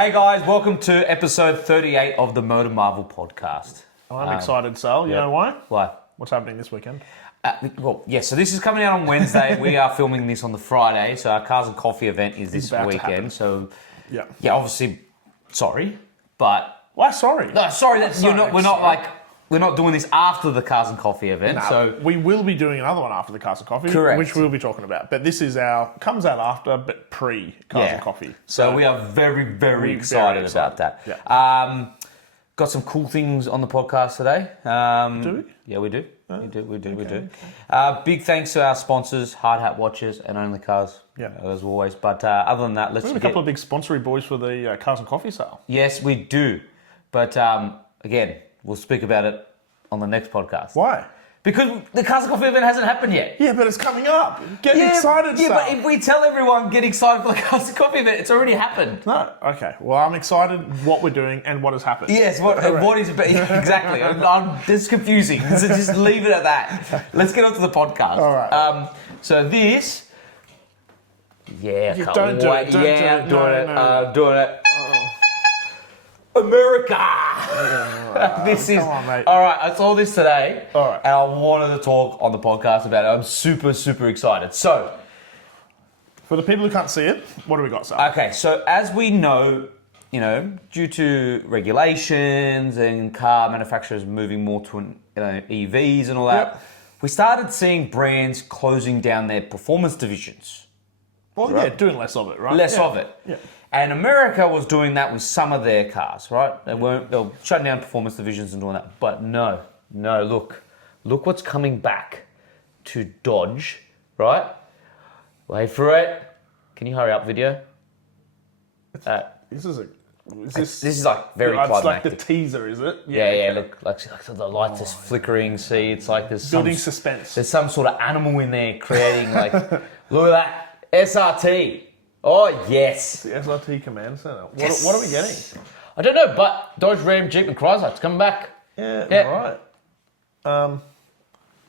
Hey guys, welcome to episode 38 of the MotoMarvel podcast. I'm excited, Sal. You know why? Why? What's happening this weekend? So this is coming out on Wednesday. We are filming this on the Friday, so our Cars and Coffee event is this about to happen. weekend. So, Yeah. obviously, sorry, but Why? Sorry. no, sorry that we're not doing this after the Cars and Coffee event. No, So we will be doing another one after the Cars and Coffee, Correct. which we'll be talking about. But this is comes out after, but pre Cars and Coffee. So we are very, very excited about that. Yeah. Got some cool things on the podcast today. Do we? Yeah, we do. We do. Big thanks to our sponsors, Hard Hat Watches and Only Cars, as always. But other than that, We have a couple of big sponsory boys for the Cars and Coffee sale. Yes, we do. But again, we'll speak about it on the next podcast. Why? Because the Cars and Coffee event hasn't happened yet. Yeah, but it's coming up. Get excited, Yeah, Sal. but if we tell everyone get excited for the Cars and Coffee event, it's already happened. No, okay. Well, I'm excited what we're doing and what has happened. Yes, what is exactly? This is confusing. So just leave it at that. Let's get on to the podcast. All right. So this, Don't do it. I'm doing it. America. This is come on, mate. all right. I saw this today, All right. and I wanted to talk on the podcast about it. I'm super, super excited. So, For the people who can't see it, what do we got, Sal? okay, so as we know, due to regulations and car manufacturers moving more to EVs and all that, we started seeing brands closing down their performance divisions. Well, yeah, doing less of it, right? Less of it. Yeah. And America was doing that with some of their cars, right? They were shutting down performance divisions and doing that. But no, look what's coming back to Dodge, right? Wait for it. Can you hurry up, video? This is This is like very It's like climactic. the teaser, is it? Yeah. Look, like the lights is flickering. See, it's like there's Building suspense. There's some sort of animal in there creating like, look at that SRT. Oh yes. The SRT Command Center. What are we getting? I don't know, but Dodge, Ram, Jeep, and Chrysler, it's coming back. Yeah. Right.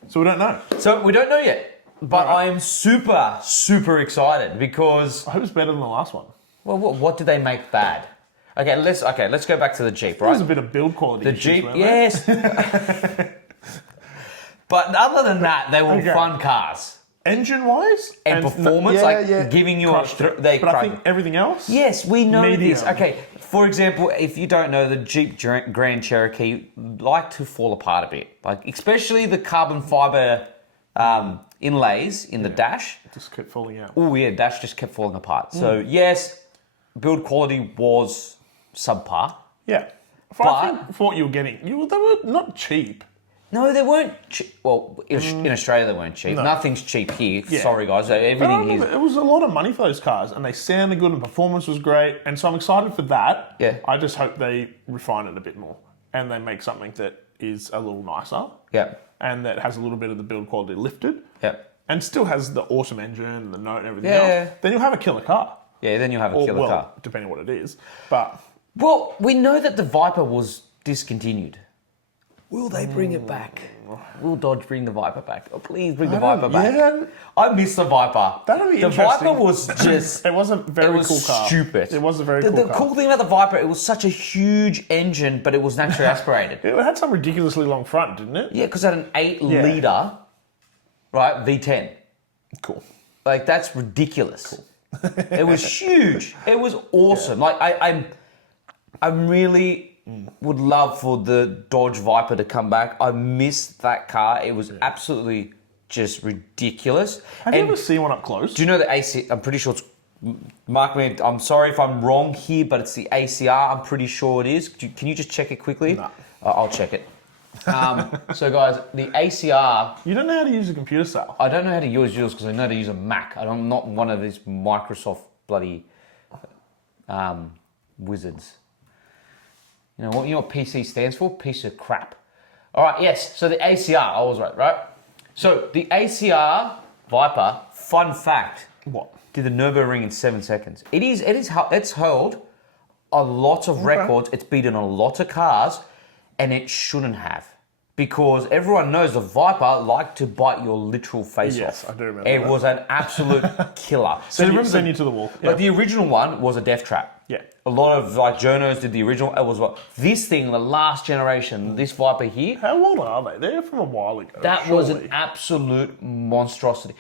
So we don't know. So we don't know yet, but I am super, super excited because I hope it's better than the last one. well, what did they make bad? Okay, let's go back to the Jeep, There was right? a bit of build quality. The issues, Jeep, weren't there? yes. But other than that, they were fun cars. Engine-wise And performance, giving you they But I think everything else. Yes, we know Medium. this. Okay, for example, if you don't know, the Jeep Grand Cherokee like to fall apart a bit, like especially the carbon fiber inlays in the dash. It just kept falling out. Oh yeah, dash just kept falling apart. So yes, build quality was subpar. Yeah. I think for what you were getting, they were not cheap. No, they weren't cheap. Well, in Australia they weren't cheap. No. Nothing's cheap here. Yeah. Sorry guys, But everything here. it was a lot of money for those cars, and they sounded good, and performance was great, and so I'm excited for that. Yeah. I just hope they refine it a bit more, and they make something that is a little nicer, Yeah, and that has a little bit of the build quality lifted, yeah. and still has the awesome engine, and the note, and everything Yeah. else. Then you'll have a killer car. Yeah, then you'll have a killer car. Depending on what it is. But Well, we know that the Viper was discontinued. Will they bring it back? Will Dodge bring the Viper back? Oh, please bring the Viper back. Yeah, I miss the Viper. That'd be the interesting. Viper was just... it was a very it was cool car. stupid. It was a very the, cool the car. cool thing about the Viper, it was such a huge engine, but it was naturally aspirated. It had some ridiculously long front, didn't it? Yeah, because it had an 8-litre, right, V10. Cool. Like, that's ridiculous. It was huge. It was awesome. Like, I really would love for the Dodge Viper to come back. I missed that car. It was absolutely just ridiculous. Have you ever seen one up close? Do you know the AC? I'm pretty sure it's... Mark me, I'm sorry if I'm wrong here, but it's the ACR. I'm pretty sure it is. Can you just check it quickly? No. I'll check it. So guys, the ACR... You don't know how to use a computer, Sal. I don't know how to use yours because I know how to use a Mac. I'm not one of these Microsoft bloody wizards. You know what PC stands for? Piece of crap. All right, yes. So the ACR, I was right? So the ACR Viper, fun fact. What? Did the Nürburgring in 7 seconds. It's held a lot of records. It's beaten a lot of cars, and it shouldn't have. Because everyone knows the Viper liked to bite your literal face off. Yes, I do remember It that. was an absolute killer. Send you to the wall. Like the original one was a death trap. Yeah. A lot of like journos did the original. It was what this thing, the last generation, this Viper here. How old are they? They're from a while ago. That surely. was an absolute monstrosity.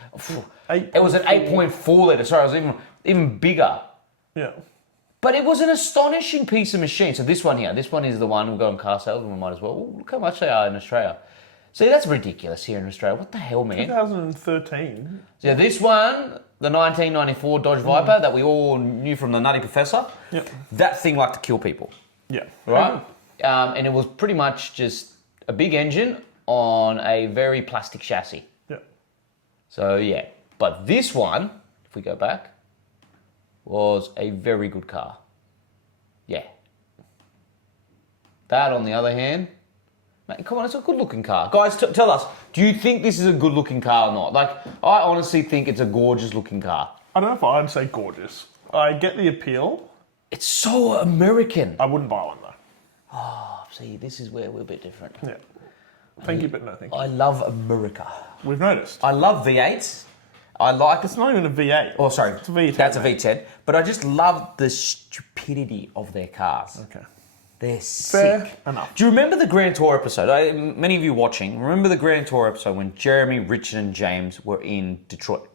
Eight It was an point 8.4 litre. Sorry, it was even bigger. Yeah. But it was an astonishing piece of machine. So this one here, this one is the one we got on car sales, and we might as well. Ooh, look how much they are in Australia. See, that's ridiculous here in Australia. What the hell, man? 2013. So yeah, this one, the 1994 Dodge Viper that we all knew from the Nutty Professor, Yep. that thing liked to kill people, Yeah. right? And it was pretty much just a big engine on a very plastic chassis. Yeah. So yeah, but this one, if we go back, was a very good car. Yeah. That, on the other hand, mate, come on, it's a good-looking car. Guys, tell us, do you think this is a good-looking car or not? Like, I honestly think it's a gorgeous-looking car. I don't know if I'd say gorgeous. I get the appeal. It's so American. I wouldn't buy one though. Oh, see, this is where we're a bit different. Yeah. Thank you, but no thank you. I love America. We've noticed. I love V8s. I like... It's not even a V8. Oh, sorry. It's a V10. That's a V10. But I just love the stupidity of their cars. Okay. They're Fair sick. enough. Do you remember the Grand Tour episode? Many of you watching, remember the Grand Tour episode when Jeremy, Richard and James were in Detroit?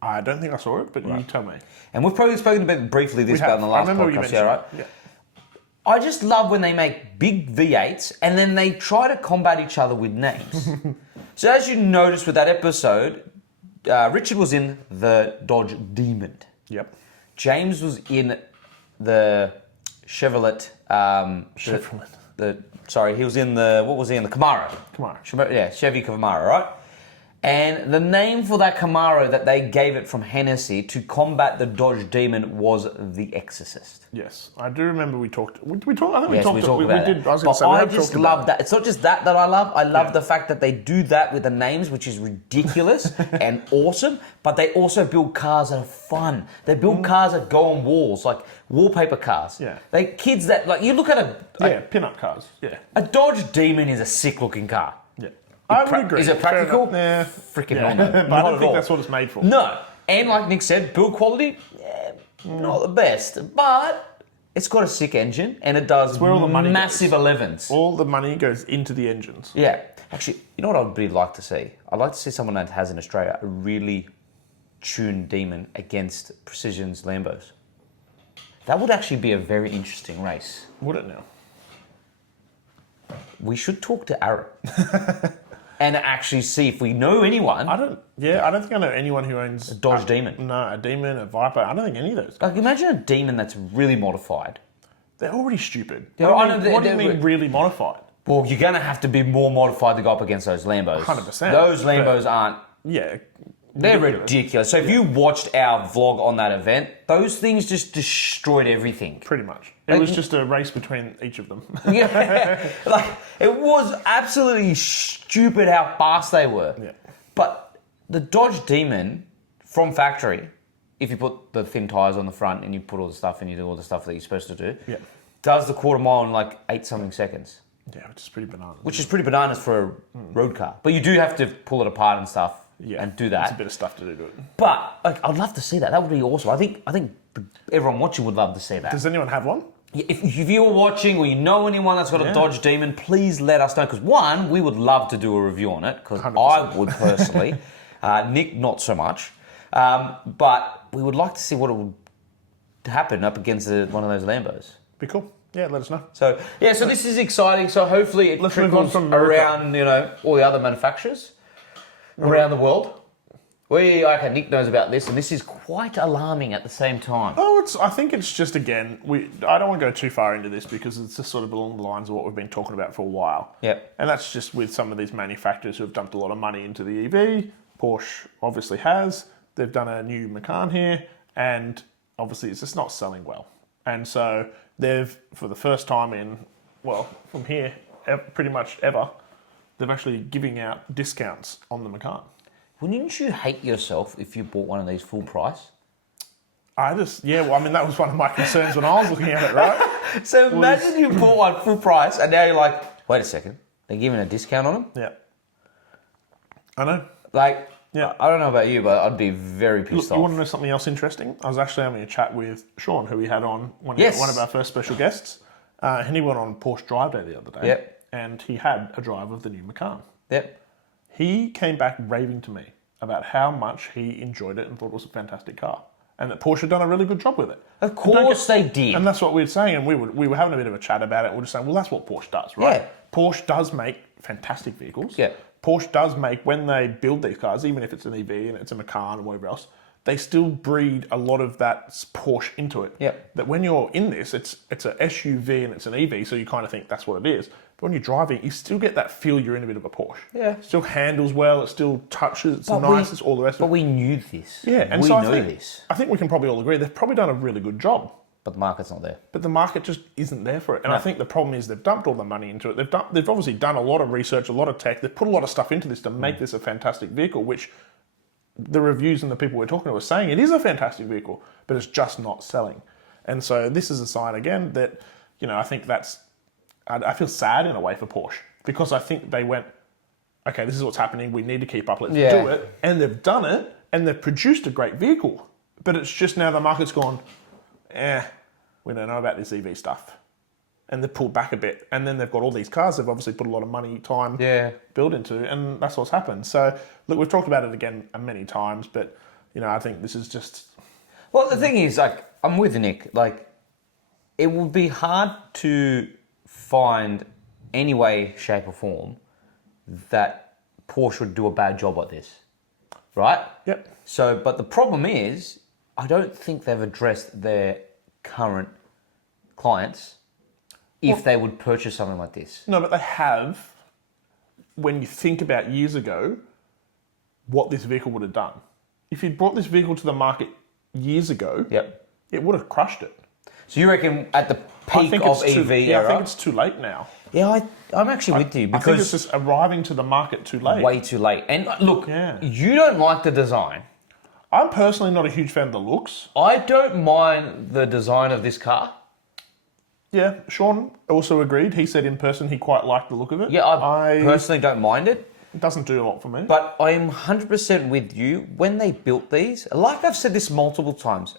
I don't think I saw it, but you tell me. And we've probably spoken about briefly this about in the last I remember you podcast, mentioned right? it. Yeah. I just love when they make big V8s and then they try to combat each other with names. So as you noticed with that episode, Richard was in the Dodge Demon. Yep. James was in the Chevrolet. Chevrolet. He was in the, what was he in? The Camaro. Camaro. Yeah, Chevy Camaro, right? And the name for that Camaro that they gave it from Hennessy to combat the Dodge Demon was the Exorcist. Yes, I do remember we talked. We talked. I think Yes, we talked about did. that. I was going to say, I just love that. It's not just that I love. I love the fact that they do that with the names, which is ridiculous and awesome. But they also build cars that are fun. They build cars that go on walls, like wallpaper cars. Yeah. They kids that like you look at pin-up cars. Yeah. a Dodge Demon is a sick looking car. Yeah. I would agree. Is it practical? Yeah. Freaking hell no. But Not I don't at think all. that's what it's made for. No. And like Nick said, build quality, not the best. But it's got a sick engine and it does where all the money massive 11s. All the money goes into the engines. Yeah. Actually, you know what I'd really like to see? I'd like to see someone that has in Australia a really tuned Demon against Precision's Lambos. That would actually be a very interesting race. Would it now? We should talk to Aaron and actually see if we know anyone. I don't think I know anyone who owns a Dodge Demon. No, a Demon, a Viper. I don't think any of those guys. Like, imagine a Demon that's really modified. They're already stupid. Yeah, What do you mean really modified? Well, you're going to have to be more modified to go up against those Lambos. 100%, Those but- Lambos aren't. Yeah. They're ridiculous. So if you watched our vlog on that event, those things just destroyed everything. Pretty much. It was just a race between each of them. Yeah. Like, it was absolutely stupid how fast they were. Yeah. But the Dodge Demon from factory, if you put the thin tyres on the front and you put all the stuff and you do all the stuff that you're supposed to do, does the quarter mile in like 8 something seconds. Yeah, which is pretty bananas. Which is pretty bananas for a road car. But you do have to pull it apart and stuff and do that. It's a bit of stuff to do to it. But like, I'd love to see that. That would be awesome. I think everyone watching would love to see that. Does anyone have one? If you're watching or you know anyone that's got a Dodge Demon, please let us know. Because one, we would love to do a review on it. Because I would personally. Nick, not so much. But we would like to see what it would happen up against one of those Lambos. Be cool. Yeah, let us know. So so this is exciting. So hopefully it trickles from around, all the other manufacturers around the world. Nick knows about this, and this is quite alarming at the same time. Oh, I think it's just, again, I don't want to go too far into this because it's just sort of along the lines of what we've been talking about for a while. Yep. And that's just with some of these manufacturers who have dumped a lot of money into the EV. Porsche obviously has. They've done a new Macan here, and obviously it's just not selling well. And so they've, for the first time from here, pretty much ever, they're actually giving out discounts on the Macan. Wouldn't you hate yourself if you bought one of these full price? that was one of my concerns when I was looking at it, right? So imagine you bought one full price and now you're like, wait a second, they're giving a discount on them? Yeah. I know. Like, Yeah. I don't know about you, but I'd be very pissed You off. want to know something else interesting? I was actually having a chat with Sean, who we had on one of our first special guests, and he went on Porsche Drive Day the other day. Yep. And he had a drive of the new Macan. Yep. He came back raving to me about how much he enjoyed it and thought it was a fantastic car, and that Porsche had done a really good job with it. Of course they did. And that's what we were saying, and we were having a bit of a chat about it. We were just saying, well, that's what Porsche does, right? Yeah. Porsche does make fantastic vehicles. Yeah. Porsche does make, when they build these cars, even if it's an EV and it's a Macan or whatever else, they still breed a lot of that Porsche into it. Yeah. That when you're in this, it's a SUV and it's an EV, so you kind of think that's what it is. But when you're driving, you still get that feel you're in a bit of a Porsche. Yeah. It still handles well, it still touches, it's nice, it's all the rest of it. But we knew this. Yeah, and we so know think, this. I think we can probably all agree they've probably done a really good job. But the market's not there. But the market just isn't there for it. And I think the problem is they've dumped all the money into it. They've obviously done a lot of research, a lot of tech. They've put a lot of stuff into this to make this a fantastic vehicle, which the reviews and the people we're talking to are saying it is a fantastic vehicle, but it's just not selling. And so this is a sign again that, I think I feel sad in a way for Porsche, because I think they went, okay, this is what's happening. We need to keep up. Let's do it. And they've done it, and they've produced a great vehicle. But it's just now the market's gone, we don't know about this EV stuff. And they've pulled back a bit. And then they've got all these cars they've obviously put a lot of money, time, built into, and that's what's happened. So, look, we've talked about it again many times, but, I think this is just... Well, the thing is, I'm with Nick. It would be hard to find any way, shape or form that Porsche would do a bad job at this. Right? Yep. So, but the problem is, I don't think they've addressed their current clients if they would purchase something like this. No, but they have, when you think about years ago, what this vehicle would have done. If you'd brought this vehicle to the market years ago, it would have crushed it. So you reckon at the peak of EV era? I think it's too late now. Yeah, I'm actually with you, because I think it's just arriving to the market too late. Way too late. And look, you don't like the design. I'm personally not a huge fan of the looks. I don't mind the design of this car. Yeah, Sean also agreed. He said in person he quite liked the look of it. Yeah, I personally don't mind it. It doesn't do a lot for me. But I'm 100% with you. When they built these, like I've said this multiple times,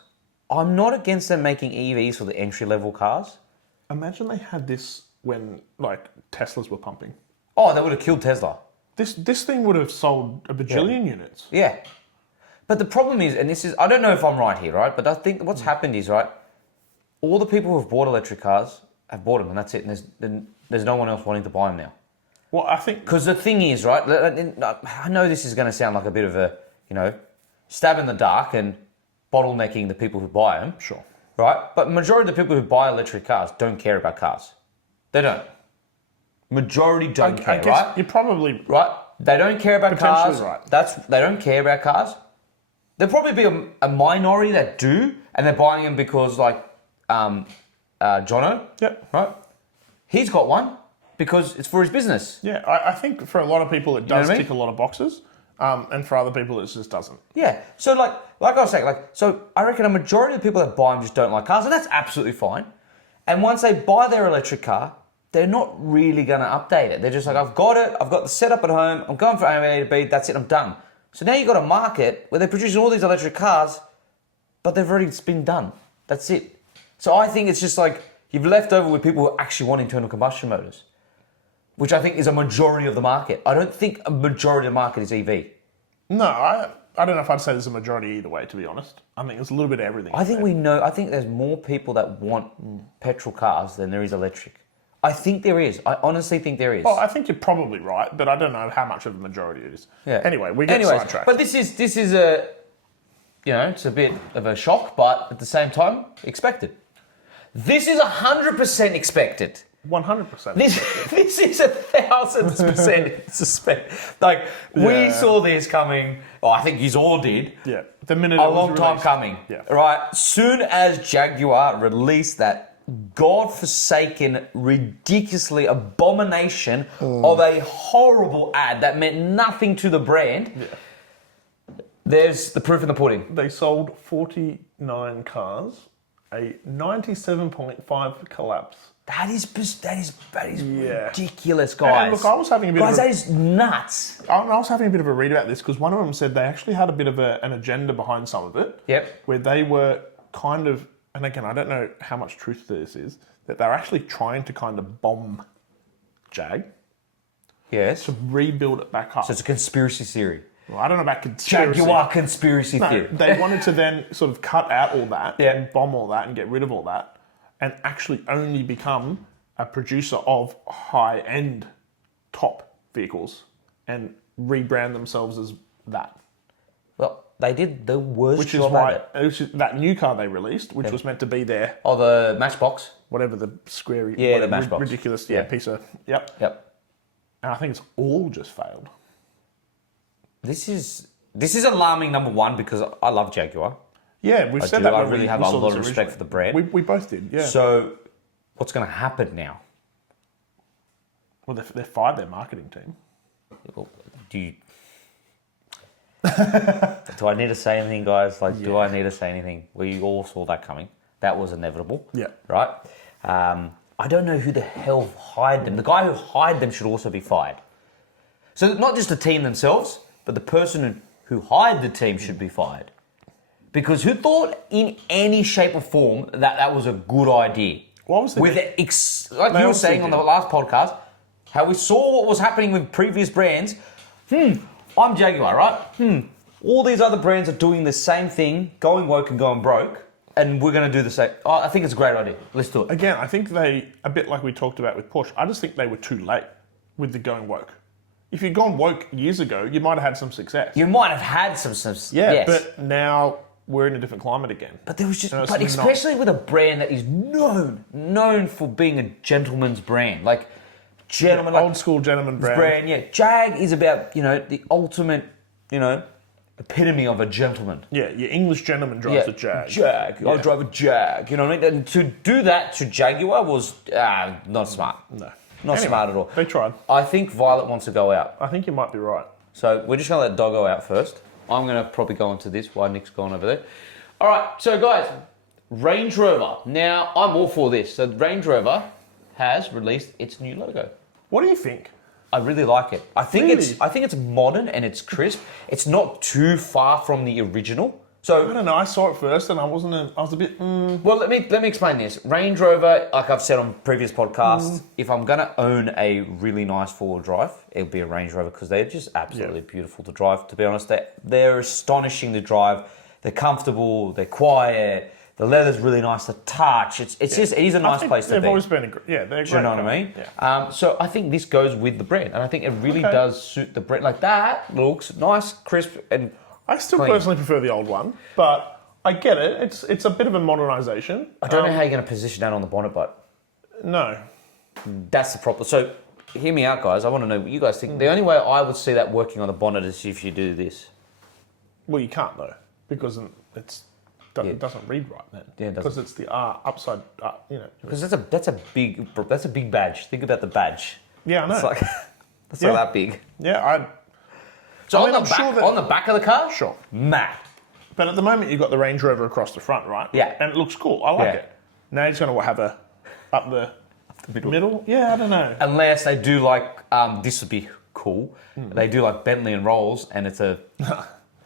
I'm not against them making EVs for the entry-level cars. Imagine they had this when, Teslas were pumping. Oh, they would have killed Tesla. This thing would have sold a bajillion units. Yeah. But the problem is, and this is, I don't know if I'm right here, right? But I think what's happened is, right, all the people who have bought electric cars have bought them, and that's it. And there's no one else wanting to buy them now. Well, I think... Because the thing is, right, I know this is going to sound like a bit of a, stab in the dark and bottlenecking the people who buy them. Sure. Right? But majority of the people who buy electric cars don't care about cars. They don't. Majority don't care, I guess right? You're probably... Right? They don't care about cars. Right. They don't care about cars. There'll probably be a minority that do, and they're buying them because, Jono, right? He's got one because it's for his business. Yeah, I think for a lot of people it does what I mean? tick a lot of boxes, and for other people it just doesn't. Yeah. So, like I was saying, so I reckon a majority of the people that buy them just don't like cars, and that's absolutely fine. And once they buy their electric car, they're not really going to update it. They're just like, I've got it, I've got the setup at home, I'm going from A to B, that's it, I'm done. So now you've got a market where they're producing all these electric cars, but they've already been done. That's it. So I think it's just you've left over with people who actually want internal combustion motors, which I think is a majority of the market. I don't think a majority of the market is EV. No, I don't know if I'd say there's a majority either way, to be honest. I think there's a little bit of everything. I think there's more people that want petrol cars than there is electric. I think there is. I honestly think there is. Well, I think you're probably right, but I don't know how much of a majority it is. Yeah. Anyway, we get sidetracked. But this is a, it's a bit of a shock, but at the same time, expected. This is 100% expected. 100%. This is 1,000% suspect. We saw this coming. Oh, I think you all did. Yeah. The minute a long time coming. Yeah. Right. Soon as Jaguar released that godforsaken, ridiculously abomination of a horrible ad that meant nothing to the brand. Yeah. There's the proof in the pudding. They sold 49 cars a 97.5 collapse. That is Yeah. ridiculous, guys. And look, I was having a bit guys, of that is nuts. I was having a bit of a read about this because one of them said they actually had a bit of an agenda behind some of it. Yep. Where they were kind of, and again, I don't know how much truth to this is, that they're actually trying to kind of bomb Jag Yes. to rebuild it back up. So it's a conspiracy theory. Well, I don't know about conspiracy. Jaguar conspiracy theory. They wanted to then sort of cut out all that Yeah. and bomb all that and get rid of all that and actually only become a producer of high-end top vehicles and rebrand themselves as that. Well, they did the worst Which is job why at it. that new car they released, which was meant to be their, Oh, the Matchbox. whatever the square, Yeah, whatever, the Matchbox. ridiculous Yeah. piece of, yep. Yep. And I think it's all just failed. This is alarming, number one, because I love Jaguar. Yeah, we've said do. that. I when really we have a saw lot this of respect originally. for the brand. We both did, yeah. So, what's going to happen now? Well, they fired their marketing team. Well, do I need to say anything, guys? Do I need to say anything? We all saw that coming. That was inevitable. Yeah. Right? I don't know who the hell hired them. The guy who hired them should also be fired. So not just the team themselves, but the person who hired the team should be fired. Because who thought in any shape or form that was a good idea? What was the like you were saying on the last podcast, how we saw what was happening with previous brands. I'm Jaguar, right? All these other brands are doing the same thing, going woke and going broke, and we're going to do the same. Oh, I think it's a great idea. Let's do it. Again, I think a bit like we talked about with Porsche, I just think they were too late with the going woke. If you'd gone woke years ago, you might have had some success. You might have had some yeah, yes. but now we're in a different climate again. But there was just, No, it's but not. especially with a brand that is known for being a gentleman's brand, like gentleman, like Old school gentleman brand. Yeah, Jag is about the ultimate, epitome of a gentleman. Yeah, your English gentleman drives a Jag. Jag. I drive a Jag. You know what I mean? And to do that to Jaguar was not smart. No. Not Anyway, smart at all. They tried. I think Violet wants to go out. I think you might be right. So we're just going to let Doggo out first. I'm going to probably go into this while Nick's gone over there. All right, so guys, Range Rover. Now, I'm all for this. So Range Rover has released its new logo. What do you think? I really like it. I think Really? it's modern and it's crisp. It's not too far from the original. So I don't know. I saw it first and I was a bit. well, let me explain this. Range Rover, like I've said on previous podcasts, if I'm gonna own a really nice four-wheel drive, it'll be a Range Rover because they're just absolutely beautiful to drive. To be honest, they're astonishing to drive. They're comfortable. They're quiet. The leather's really nice to touch. It is a nice place to be. They've always been they're great. Do you know what I mean? Yeah. So I think this goes with the brand, and I think it really does suit the brand. Like that looks nice, crisp, and I still clean. personally prefer the old one, but I get it. It's a bit of a modernisation. I don't know how you're going to position that on the bonnet, but No. that's the problem. So hear me out, guys. I want to know what you guys think. The only way I would see that working on the bonnet is if you do this. Well, you can't though, because it doesn't read right then. Yeah, it doesn't. Because it's the R upside. Because that's a big badge. Think about the badge. Yeah, I know. It's like that's like that big. Yeah, So I mean, on I'm the back, sure that- on the back of the car, Sure. mad. But at the moment, you've got the Range Rover across the front, right? Yeah. And it looks cool. I like Yeah. it. Now he's going to have a up the middle. Yeah, I don't know. Unless they do like this would be cool. They do like Bentley and Rolls, and it's a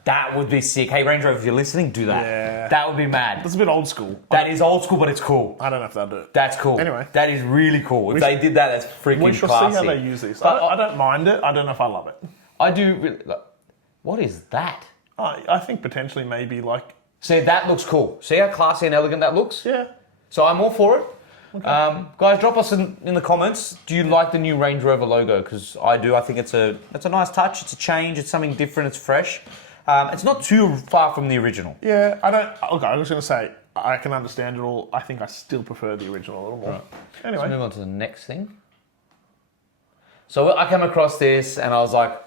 that would be sick. Hey Range Rover, if you're listening, do that. Yeah. That would be mad. That's a bit old school. That is old school, but it's cool. I don't know if they'll do it. That's cool. Anyway. That is really cool. If they did that, that's freaking We shall classy. see how they use this. But I don't mind it. I don't know if I love it. I do really. Like, what is that? I think potentially maybe like. See, that looks cool. See how classy and elegant that looks? Yeah. So I'm all for it. Okay. Guys, drop us in the comments. Do you like the new Range Rover logo? Because I do. I think it's a nice touch. It's a change. It's something different. It's fresh. It's not too far from the original. Yeah, I don't. Okay, I was going to say I can understand it all. I think I still prefer the original a little more. Right. Anyway, Let's move on to the next thing. So I came across this and I was like,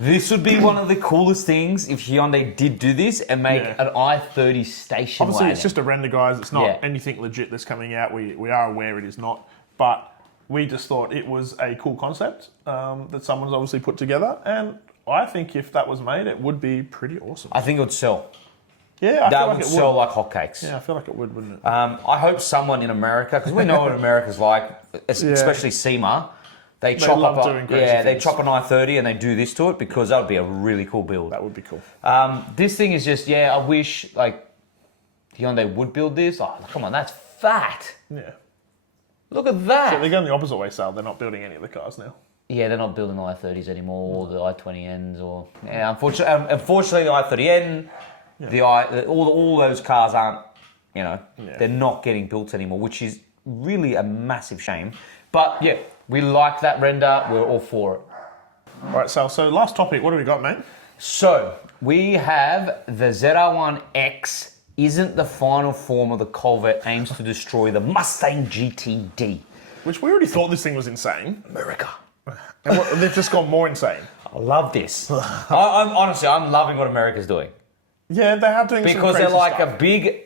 this would be one of the coolest things if Hyundai did do this and make an i30 station obviously wagon. it's just a render, guys. It's not anything legit that's coming out. We are aware it is not, but we just thought it was a cool concept that someone's obviously put together, and I think if that was made, it would be pretty awesome. I think it would sell. Yeah, I that feel would like it sell would. like hotcakes. Yeah, I feel like it would, wouldn't it? I hope someone in America, because we know what America's like, especially SEMA, they chop love up doing crazy they things. chop an i30 and they do this to it because that would be a really cool build. That would be cool. This thing is just, I wish like Hyundai would build this. Oh, come on, that's fat. Yeah. Look at that. So they're going the opposite way, Sal. They're not building any of the cars now. Yeah, they're not building the i30s anymore, or the i20Ns, or unfortunately the i30N, all those cars aren't, they're not getting built anymore, which is really a massive shame. But yeah, we like that render. We're all for it. All right, Sal. So last topic. What have we got, mate? So we have the ZR1X isn't the final form of the Corvette aims to destroy the Mustang GTD. Which we already thought this thing was insane. America. And they've just gone more insane. I love this. I'm loving what America's doing. Yeah, they are doing some Because crazy they're like stuff. a big...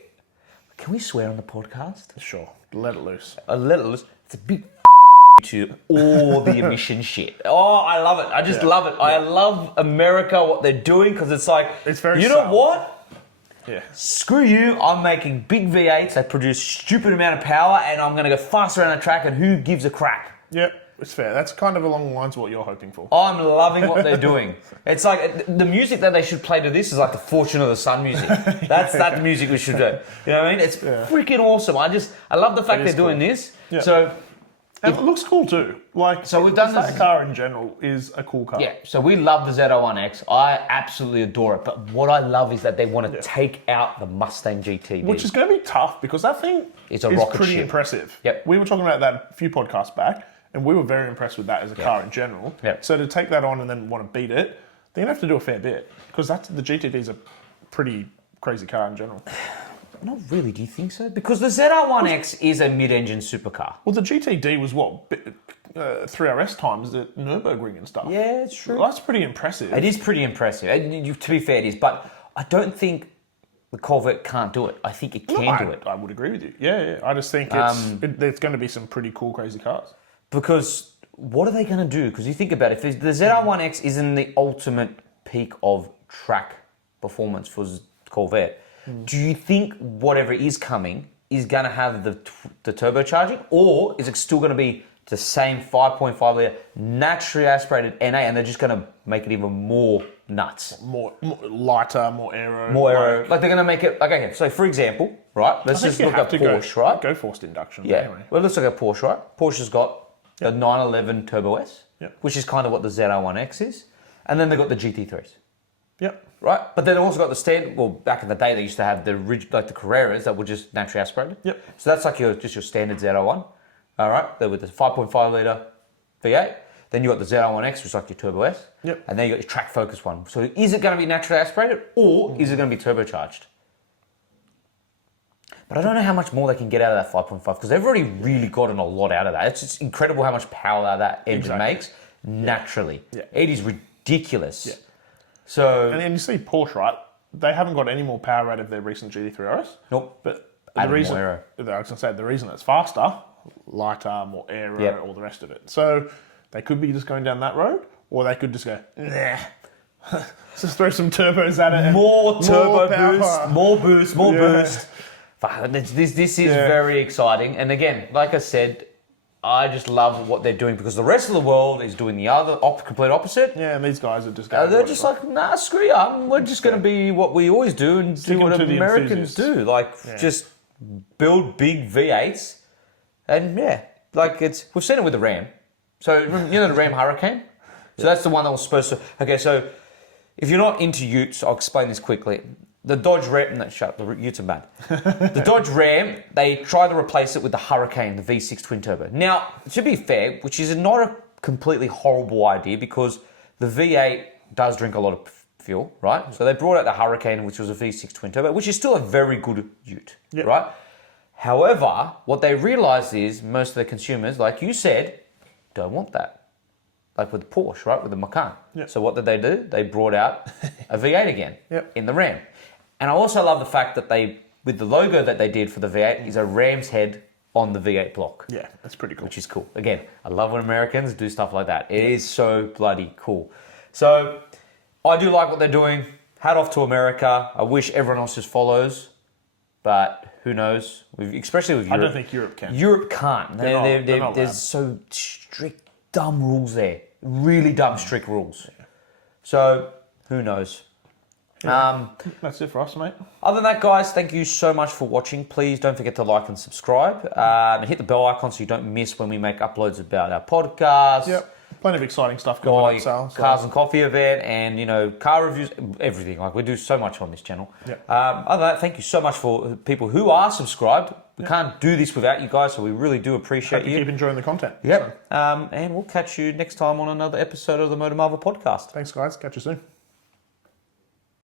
Can we swear on the podcast? Sure, let it loose. A little. It's a big to all the emission shit. Oh, I love it. I just love it. I love America, what they're doing, because it's like... It's very You know subtle. what? Yeah. Screw you, I'm making big V8s that produce stupid amount of power and I'm going to go faster around the track and who gives a crap? Yep, it's fair. That's kind of along the lines of what you're hoping for. I'm loving what they're doing. It's like the music that they should play to this is like the Fortune of the Sun music. That's the music we should do. You know what I mean? It's freaking awesome. I love the fact they're doing this. Yeah. So And it looks cool too. Like, So we've done that this- car in general is a cool car. yeah, so we love the ZR1X. I absolutely adore it. But what I love is that they want to take out the Mustang GTD. Which is going to be tough because that thing It's a is rocket pretty ship. impressive. Yep. We were talking about that a few podcasts back, and we were very impressed with that as a car in general. Yep. So to take that on and then want to beat it, they're going to have to do a fair bit because the GTD is a pretty crazy car in general. Not really, do you think so? Because the ZR1X is a mid-engine supercar. Well, the GTD was what 3RS times at Nürburgring and stuff. Yeah, it's true. Well, that's pretty impressive. It is pretty impressive. To be fair, it is. But I don't think the Corvette can't do it. I think it can do it. I would agree with you. Yeah. I just think there's going to be some pretty cool, crazy cars. Because what are they going to do? Because you think about it, if the ZR1X isn't the ultimate peak of track performance for Corvette, do you think whatever is coming is going to have the turbocharging? Or is it still going to be the same 5.5 litre naturally aspirated NA and they're just going to make it even more nuts? More lighter, more aero. More aero. Like they're going to make it... Like, okay, so for example, right? Let's just look at Porsche, right? Go forced induction. Yeah. Anyway. Well, let's look at Porsche, right? Porsche's got the 911 Turbo S, Yep. which is kind of what the ZR1X is. And then they've got the GT3s, Yep. right? But then they've also got the standard... Well, back in the day, they used to have the Carreras that were just naturally aspirated. Yep. So that's like your standard ZR1. All right? They're with the 5.5 litre V8. Then you got the ZR1X, which is like your Turbo S. Yep. And then you got your track focus one. So is it going to be naturally aspirated or is it going to be turbocharged? But I don't know how much more they can get out of that 5.5 because they've already really gotten a lot out of that. It's just incredible how much power that engine makes naturally. Yeah. It is ridiculous. Yeah. So, And then you see Porsche, right? They haven't got any more power out of their recent GT3 RS. nope. But Added the more reason, aero. I was going to say, the reason it's faster, lighter, more aero, Yep. all the rest of it. So they could be just going down that road, or they could just go, nah, just throw some turbos at it. And More turbo power. boost, more boost, more Yeah. boost. Fuck, This is very exciting. And again, like I said, I just love what they're doing because the rest of the world is doing the other complete opposite. Yeah, and these guys are just going. They're just like, nah, screw you. We're just going to be what we always do and do what to the Americans enthusiasts. do. Like, just build big V8s. And we've seen it with the Ram. So, you know the Ram Hurricane? So that's the one that was supposed to... Okay, so if you're not into utes, I'll explain this quickly. The Dodge Ram... No, shut up. The utes are bad. The Dodge Ram, they tried to replace it with the Hurricane, the V6 twin turbo. Now, to be fair, which is not a completely horrible idea because the V8 does drink a lot of fuel, right? So they brought out the Hurricane, which was a V6 twin turbo, which is still a very good ute, right? However, what they realised is most of the consumers, like you said, don't want that. Like with Porsche, right? With the Macan. Yep. So what did they do? They brought out a V8 again in the Ram. And I also love the fact that with the logo that they did for the V8 is a ram's head on the V8 block. Yeah, that's pretty cool. Which is cool. Again, I love when Americans do stuff like that. It is so bloody cool. So I do like what they're doing. hat off to America. I wish everyone else just follows, but who knows? Especially with Europe. I don't think Europe can. Europe can't. They're not There's allowed. so strict, dumb rules there. Really dumb, strict rules. So, who knows? That's it for us, mate. Other than that, guys, thank you so much for watching. Please don't forget to like and subscribe. And hit the bell icon so you don't miss when we make uploads about our podcast. Yep. Plenty of exciting stuff going on, Sal. Cars and coffee event and, car reviews, everything. Like, we do so much on this channel. Yep. Other than that, thank you so much for people who are subscribed. We can't do this without you guys, so we really do appreciate Hope you keep enjoying the content. Yep. And we'll catch you next time on another episode of the MotorMarvel podcast. Thanks, guys. Catch you soon.